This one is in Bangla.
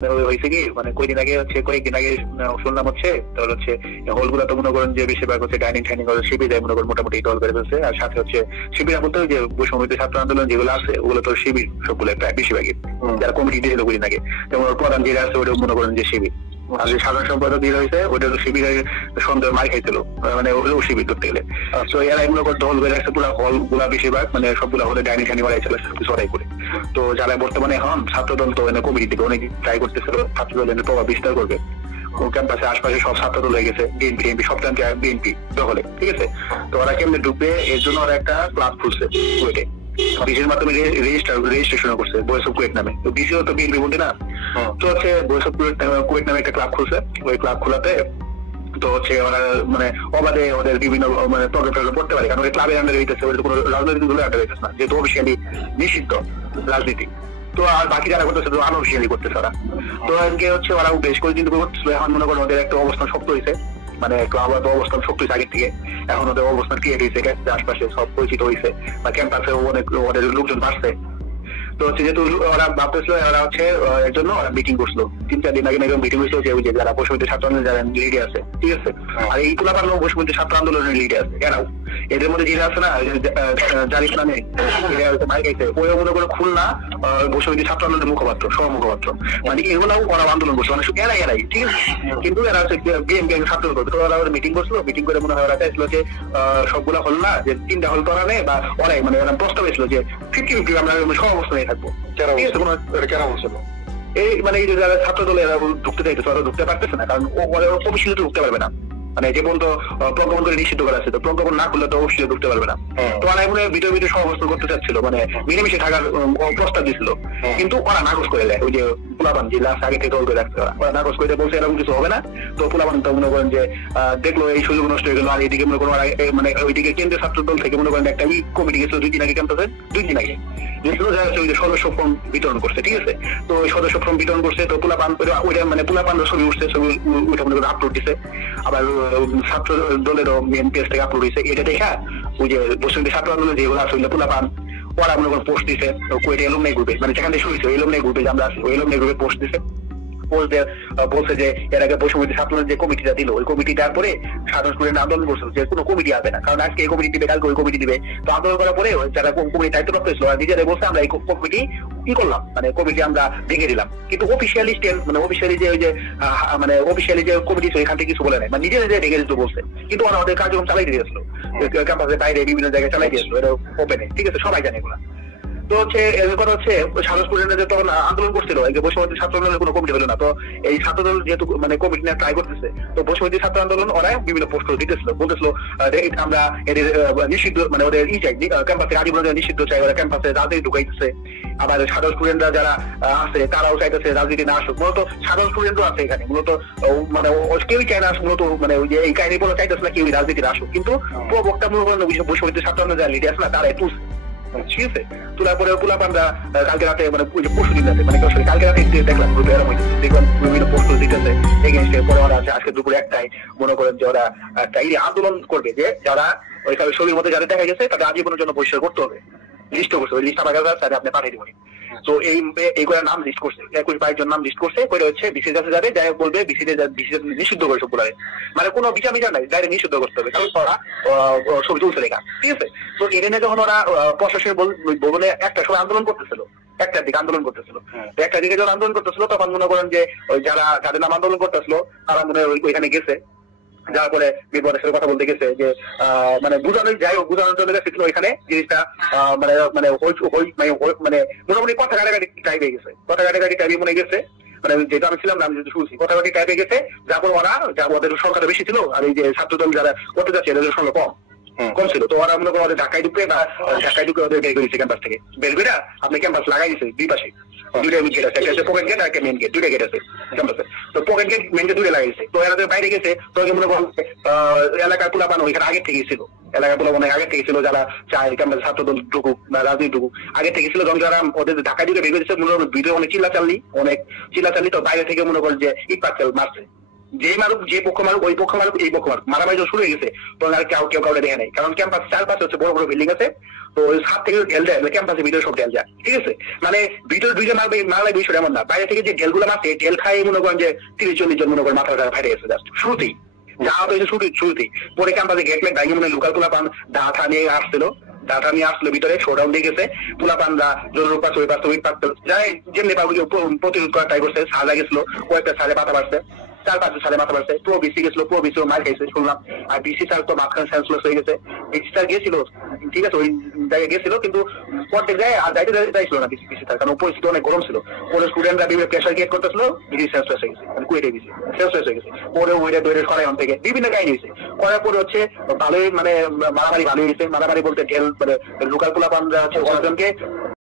হয়েছে কি মানে কয়েকদিন আগে শুনলাম হচ্ছে তাহলে হচ্ছে হল গুলা তো মনে করেন যে বেশিরভাগ হচ্ছে ডাইনিং টাইনিং শিবির মনে করেন মোটামুটি দল করে ফেলছে। আর সাথে হচ্ছে শিবির বলতে যে বৈষম্য ছাত্র আন্দোলন যেগুলো আছে ওগুলো তো শিবির সবগুলো প্রায় বেশিরভাগই যারা কমিটি দিয়েছিল কদিন আগে, যেমন প্রধান যেটা আছে ওটা মনে করেন যে শিবির। আর যে সাধারণ সম্পাদক দিয়ে হয়েছে ওটা তো শিবিরের সন্দেহ মার খাইছিল, মানে ওগুলো শিবির করতে গেলে। তো এরা মনে করেন দল করে রাখছে পুরো হল গুলা বেশিরভাগ মানে সবগুলা হলে ডাইনিং টাইনিং বাড়াইছিল সবকিছু অর্ডাই করে। তো যারা বর্তমানে এখন ছাত্রদল তো কমিটি থেকে অনেক ট্রাই করতেছিল ছাত্রদল প্রভাব বিস্তার করবে ক্যাম্পাসে আশপাশে সব ছাত্রদল হয়ে গেছে, বিএনপি সব বিএনপি দখলে, ঠিক আছে। তো ওরা কেমনে ঢুকবে এর জন্য ওরা একটা ক্লাব খুলছে কুয়েটে, বিসির মাধ্যমে রেজিস্ট্রেশন করছে ভয়েস অফ কুয়েট নামে। তো বিসিও তো বিএনপি বলতে না, তো হচ্ছে ভয়েস অফ কুয়েট নামে একটা ক্লাব খুলছে। ওই ক্লাব খোলাতে তো হচ্ছে ওরা মানে অবাধে ওদের বিভিন্ন মানে প্রোগ্রাম করতে পারে, কারণ ওই ক্লাবের আন্ডারে হইতেছে, ওদের কোনো রাজনৈতিক দলের আন্ডারে হইতেছে না, যেহেতু অফিসিয়ালি নিষিদ্ধ রাজনীতি। তো আর বাকি যারা করতেছে তো আনঅফিসিয়ালি করতেছে ওরা। তো আজকে হচ্ছে ওরা বেশ করে কিন্তু করতেছিল। এখন মনে করেন ওদের একটা অবস্থান শক্ত হয়েছে, মানে ক্লাবের অবস্থান শক্ত হয়েছে আগের থেকে। এখন ওদের অবস্থান ক্রিয়েট হয়েছে, আশপাশে সব পরিচিত হয়েছে, বা ক্যাম্পাসে অনেক ওদের লোকজন বাড়ছে। তো হচ্ছে যেহেতু ওরা ভাবতেছিল ওরা হচ্ছে এর জন্য মিটিং করছিল 3-4 দিন আগে মিটিং হয়েছিল যে ওই যে যারা বৈষম্য ছাত্র আন্দোলনের যারা লিডে আছে, ঠিক আছে। আর এই গুলা পারলো বৈষম্য ছাত্র আন্দোলনের লিডে আছে এরাও। এদের মধ্যে যেটা আছে না জারিফ নামে মার খাইছে, ওই মনে করে খুলনা বৈষম্য ছাত্র আন্দোলনের মুখপাত্র সহ মুখপাত্র, মানে এগুলাও ওরা আন্দোলন করছে, মানে এরাই, ঠিক আছে। কিন্তু এরা হচ্ছে বিএনপি ছাত্র করবে। তো ওরা মিটিং করছিল, মিটিং করে মনে হয় ওরা চাইছিল যে সবগুলা হল না, যে 3টা হল করা নেই বা ওরাই মানে ওরা প্রস্তাব হয়েছিল যে 50-50 আমরা সব অবস্থায় থাকবো। কেন বলছিল এই মানে এই যে যারা ছাত্র দলে এরা ঢুকতে চাইতেছে ওরা ঢুকতে পারতেছে না, কারণ অফিসিয়ালি তো ঢুকতে পারবে না, মানে যে বলতো প্রজ্ঞাপন করে নিষিদ্ধ করা আছে। তো প্রজ্ঞাপন না করলে তো অফিসিয়ালি ঢুকতে পারবে না। তো ওরা এমন ভিতরে ভিতরে সহাবস্থান করতে চাচ্ছিল, মানে মিলেমিশে থাকার প্রস্তাব দিচ্ছিল, কিন্তু ওরা নাকচ করে দেয়। ওই যে পোলাপান যে লাস্ট আগে থেকে দল করে রাখছে ওরা নাকচ করে বলছে এরকম কিছু হবে না। তো পোলাপান তো মনে করেন যে দেখলো এই সুযোগ নষ্ট হয়ে গেল। আর এইদিকে মনে করেন মানে ওইদিকে কেন্দ্রীয় ছাত্র দল থেকে মনে করেন একটা কমিটি গেছিল 2 দিন আগে, ক্যাম্পাসে 2 দিন আগে গেছিল, যারা হচ্ছে ওই যে সদস্য ফর্ম বিতরণ করছে, ঠিক আছে। তো ওই সদস্য ফর্ম বিতরণ করছে, তো পোলাপান ওইটা মানে পোলাপান ছবি উঠছে, ছবি ওইটা মনে করেন আপলোড দিছে। আবার ছাত্র দলেরও মেন পেজ থেকে আপলোড হয়েছে। এটা দেখা ওই যে বসুন্ধী ছাত্র আন্দোলন যেগুলো আছে পোলাপান ওরা মনে করেন পোস্ট দিছে কুয়েটে এলুমনাই গ্রুপে, মানে যেখান থেকে শুরু হয়েছে এলুমনাই গ্রুপে যে আমরা আছি ওই এলুমনাই গ্রুপে পোস্ট দিছে। পোস্ট দিয়ে বলছে যে এর আগে বৈষম্য ছাত্র যে কমিটিটা দিল ওই কমিটি দেওয়ার পরে সাধারণ স্টুডেন্ট আন্দোলন করছিল যে কোনো কমিটি আসবে না, কারণ আজকে এই কমিটি দিবে কালকে ওই কমিটি দিবে। তো আন্দোলন করার পরে যারা কমিটি দায়িত্বপ্রাপ্ত হয়েছিল নিজেরাই বলছে আমরা এই কমিটি কি করলাম, মানে কমিটি আমরা ভেঙে দিলাম। কিন্তু অফিসিয়ালি মানে অফিসিয়ালি যে ওই যে মানে অফিসিয়ালি যে কমিটি এখান থেকে কিছু বলে নাই, মানে নিজেরা যে ভেঙে দিতে বলছে। কিন্তু ওরা ওদের কার্যক্রম চালাই দিয়েছিল ক্যাম্পাসের বাইরে বিভিন্ন জায়গায় চালাই দিয়েছিল, এটা ওপেনে, ঠিক আছে, সবাই জানে এগুলা। তো হচ্ছে এরপর হচ্ছে সাধারণ স্টুডেন্টরা তখন আন্দোলন করছিল বৈষম্য ছাত্র আন্দোলনের কোনো কমিটি হলো না। তো এই ছাত্রদল যেহেতু মানে কমিটি নিয়ে ট্রাই করতেছে, তো বৈষম্য ছাত্র আন্দোলন ওরা বিভিন্ন পোস্ট দিতেছিল, বলতেছিল আমরা এদের নিষিদ্ধ মানে ওদের চাই ক্যাম্পাসে আজীবন নিষিদ্ধ চাই, ওরা ক্যাম্পাসে রাজনীতি ঢুকাইতেছে। আবার সাধারণ স্টুডেন্টরা যারা আছে তারাও চাইতেছে রাজনীতি না আসুক। মূলত সাধারণ স্টুডেন্টও আছে এখানে, মূলত মানে কেউই চায় না মূলত, মানে ওই যে এই কাহিনী বলে চাইতেছে না কেউই রাজনীতি আসুক। কিন্তু প্রবক্তা মনে করেন বৈষম্য ছাত্র আন্দোলন যারা লিডার আছে না তারাই তুলছে, ঠিক আছে। তোলার পরে পোলাপানরা কালকে রাতে মানে পরশু দিন রাতে মানে কালকে রাতে দেখলাম দেখলাম বিভিন্ন পোস্ট দিতেছে এগেইনস্টে। পরে ওরা আছে আজকে দুপুরে 1টায় মনে করেন যে ওরা একটা আন্দোলন করবে, যে যারা ওইভাবে ছবির মধ্যে যাদের দেখা গেছে তাদের আজীবনের জন্য বহিষ্কার করতে হবে। লিস্ট করছে, ওই লিস্ট আমার কাছে আপনি পাঠিয়ে দেবেন। তো এই করে নাম লিস্ট করছে, 21-22 জন নাম লিস্ট করছে, করে হচ্ছে বিসির কাছে যাবে, যাই বলবে বিসিতে নিষিদ্ধ করে সবগুলো, মানে কোনো বিচার বিচার নাই, ডাইরেক্ট নিষিদ্ধ করতে হবে, কারণ ওরা ছবি তুলছে লেখা, ঠিক আছে। তো এনে যখন ওরা প্রশাসনের ভবনে একটা সময় আন্দোলন করতেছিল, 1টার দিকে আন্দোলন করতেছিল, 1টার দিকে যখন আন্দোলন করতেছিল তখন মনে করেন যে ওই যারা যাদের নাম আন্দোলন করতেছিল তারা মনে হয় ওইখানে গেছে, যার পরে বিপদের সাথে কথা বলতে গেছে যে মানে বুঝানো যাই হোক বোঝানোর জন্য গেছিল ওইখানে জিনিসটা মানে মানে মানে মোটামুটি কথা কাটাকাটি টাইপ হয়ে গেছে, কথা কাটাকাটি টাইপ মনে গেছে, মানে যেটা আমি ছিলাম আমি যদি শুনছি কথা কাটি টাইপ হয়ে গেছে। যারপর ওরা যা ওদের সংখ্যাটা বেশি ছিল আর এই যে ছাত্রদল যারা করতে যাচ্ছে এদের সংখ্যা কম ছিল। তো ওরা মনে করেন ওদের ঢাকায় ঢুকে বা ঢাকায় ঢুকে ওদের বের করেছে ক্যাম্পাস থেকে, বের করে আপনি ক্যাম্পাস লাগাই দিয়েছে 2 পাশে, 2টা গেট আছে, একটা পকেট গেট আর একটা মেন গেট, 2টা গেট আছে ক্যাম্পাসে। তো পকেট গেট মেন গেট 2টা লাগাইছে। তো এরা বাইরে গেছে, তো মনে করেন এলাকার পোলাপান ওইখানে আগে থেকে ছিল, এলাকার পোলাপান আগে থেকে ছিল যারা চায় ক্যাম্পাসে ছাত্রদল ঢুকুক বা রাজনীতি ঢুকুক আগে থেকে ছিল। যখন যারা ওদের ঢাকায় ঢুকে বের করেছে মনে করেন ভিডিও অনেক চিল্লাচাল্লি তো বাইরে থেকে মনে করেন যে ইট পাচ্ছেল মারছে, যে মারুক, যে পক্ষ মারুক, ওই পক্ষ মারুক, এই পক্ষ মারুক, মারামারি শুরু হয়ে গেছে, তখন আর কেউ কাউকে দেখে নাই। কারণ ক্যাম্পাস চারপাশে হচ্ছে বড় বড় বিল্ডিং আছে, তো ওই ছাদ থেকে ঢেল দেয়, ক্যাম্পাসের ভিতরে সব ঢেল যায়, ঠিক আছে। মানে ভিতরে দুইজন মারলে বিষয়টা এমন না, বাইরে থেকে যে ঢেলগুলো মারছে, ঢেল খাই মনে করেন যে 30-40 জন মনে করেন মাথা ফাটে গেছে জাস্ট শুরুতেই, যা হয়েছে শুরুতেই। পরে ক্যাম্পাসে গেট মেট ভাঙে মনে লোকাল পোলা পান ডাটা নিয়ে আসছিল, ডাটা নিয়ে আসলো ভিতরে, শোডাউন দিয়ে গেছে, পোলা পানরা জরুর পাশে ওই পাশে ওই পাশে যাই যেমনি প্রতিরোধ করার ট্রাই করছে। সাজা গেছিল, কয়েকটা সাজে মাথা বাড়ছে, 4-5 সালে মাথা বাড়ছে। প্রো বিসি গেছিল, প্রো বিসি মার খাইছে শুনলাম। আর বিসি স্যার তো মাঝখানে সেন্সলেস হয়ে গেছে। বিসি স্যার গেছিল, ঠিক আছে, ওই জায়গায় গেছিল, কিন্তু পরে যায় আর যাইতে চাইছিল না বিসি স্যার, কারণ পরিস্থিতি অনেক গরম ছিল। পরে স্টুডেন্টরা বিভিন্ন প্রেশার ক্রিয়েট করতেছিল, বিসি সেন্সলেস হয়ে গেছে, মানে কুয়েটে বিসি সেন্সলেস হয়ে গেছে। পরে ওইটা দৈরে সরাই থেকে বিভিন্ন কাহিনী হয়েছে। করার পরে হচ্ছে ভালোই মানে মারামারি ভালোই হয়েছে। মারামারি বলতে ঢেল মানে লোকাল পোলা পানরা হচ্ছে 10 জনকে